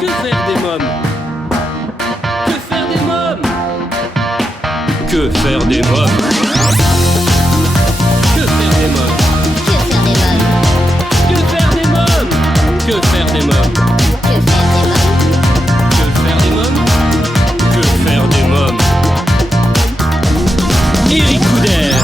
Que faire des mômes? Que faire des mômes? Que faire des mômes? Que faire des mômes? Que faire des mômes? Que faire des mômes? Que faire des mômes? Que faire des mômes? Eric Couder.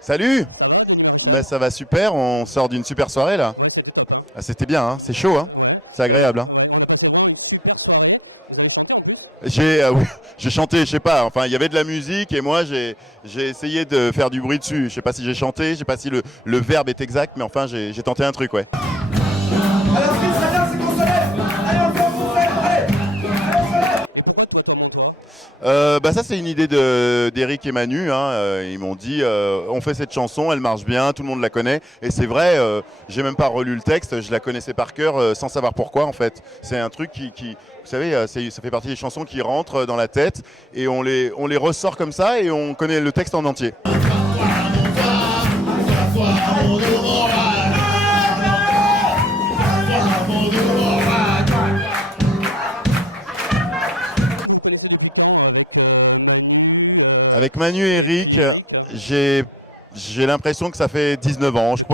Salut! Ben, ça va super, on sort d'une super soirée là. Ah, c'était bien, hein, c'est chaud, hein, c'est agréable. Hein. Oui, j'ai chanté, je sais pas, enfin il y avait de la musique et moi j'ai essayé de faire du bruit dessus. Je sais pas si j'ai chanté, je sais pas si le verbe est exact, mais enfin j'ai tenté un truc, ouais. Alors ce qui serait bien, c'est qu'on se lève. Allez, on le fait en concert, allez. Allez, on se lève. Bah ça c'est une idée d'Eric et Manu, hein. Ils m'ont dit on fait cette chanson, elle marche bien, tout le monde la connaît et c'est vrai, j'ai même pas relu le texte, je la connaissais par cœur sans savoir pourquoi en fait. C'est un truc qui vous savez, ça fait partie des chansons qui rentrent dans la tête et on les ressort comme ça et on connaît le texte en entier. Avec Manu et Eric, j'ai l'impression que ça fait 19 ans. Je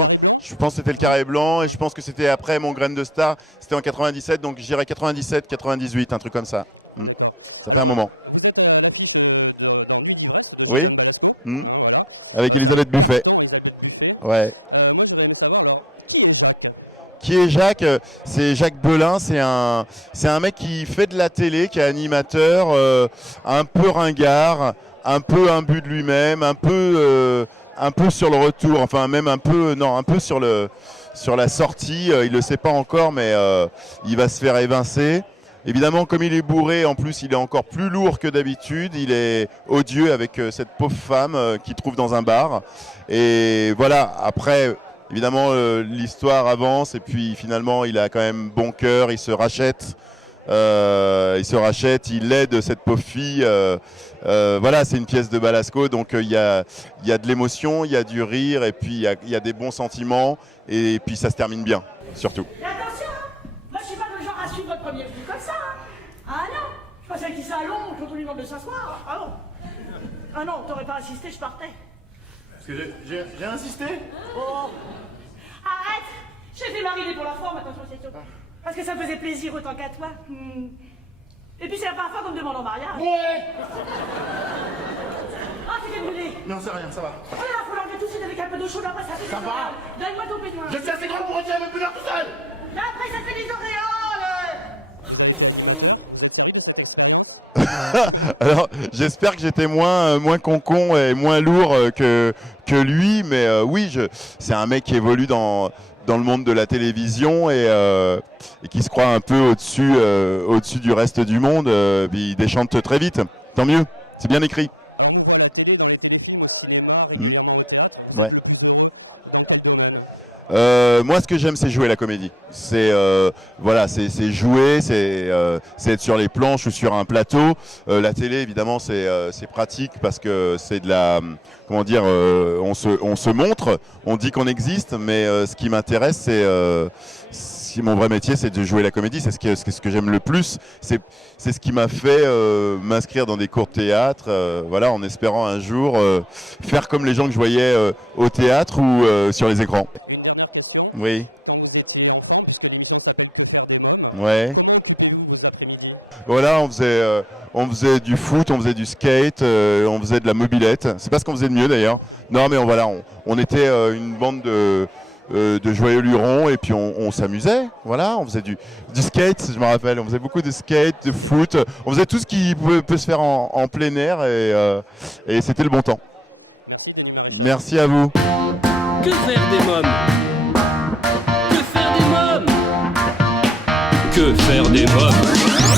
pense que c'était le Carré Blanc et je pense que c'était après mon Graine de Star. C'était en 97, donc je dirais 97, 98, un truc comme ça. Ça fait un moment. Oui. Avec Elisabeth Buffet. Ouais. Qui est Jacques? C'est Jacques Belin, c'est un mec qui fait de la télé, qui est animateur, un peu ringard, un peu imbu de lui-même, un peu sur le retour, enfin même un peu sur la sortie, il le sait pas encore, mais il va se faire évincer. Évidemment, comme il est bourré, en plus il est encore plus lourd que d'habitude, il est odieux avec cette pauvre femme qu'il trouve dans un bar. Et voilà, après... Évidemment, l'histoire avance et puis finalement, il a quand même bon cœur, il se rachète, il aide cette pauvre fille. Voilà, c'est une pièce de Balasco, donc il y a de l'émotion, il y a du rire et puis il y a des bons sentiments et puis ça se termine bien, surtout. Et attention, moi je suis pas le genre à suivre votre premier film comme ça. Ah non, je pensais qu'il s'est long quand on lui demande de s'asseoir. Ah non. Ah non, t'aurais pas insisté, je partais. Parce que j'ai insisté. Oh. Arrête. J'ai fait mariner pour la forme, attention c'est tout. Parce que ça me faisait plaisir autant qu'à toi. Et puis c'est la première fois qu'on me demande en mariage. Ouais. Ah, tu t'es brûlé. Non, c'est rien, ça va. Oh là, faut l'enlever tout de suite avec un peu d'eau chaude, après ça fait Ça des va. auréoles. Donne-moi ton peignoir. Je suis assez grand pour retirer mes puleurs tout seul. Là, après ça fait des auréoles. Alors, j'espère que j'étais moins concon et moins lourd que lui, mais oui, c'est un mec qui évolue dans le monde de la télévision et qui se croit un peu au-dessus du reste du monde. Il déchante très vite, tant mieux, c'est bien écrit. Ouais. Moi, ce que j'aime, c'est jouer la comédie. C'est jouer, c'est être sur les planches ou sur un plateau. La télé, évidemment, c'est pratique parce que c'est de la, comment dire, on se montre, on dit qu'on existe, mais ce qui m'intéresse, c'est mon vrai métier, c'est de jouer la comédie. C'est ce que j'aime le plus. C'est ce qui m'a fait m'inscrire dans des cours de théâtre, voilà, en espérant un jour faire comme les gens que je voyais au théâtre ou sur les écrans. Oui. Ouais. Voilà, on faisait du foot, on faisait du skate, on faisait de la mobilette. C'est pas ce qu'on faisait de mieux d'ailleurs. Non, mais on était une bande de joyeux lurons et puis on s'amusait. Voilà, on faisait du skate, je me rappelle. On faisait beaucoup de skate, de foot. On faisait tout ce qui peut se faire en plein air et c'était le bon temps. Merci à vous. Que faire des mômes? Que faire des mômes? Que faire des mômes?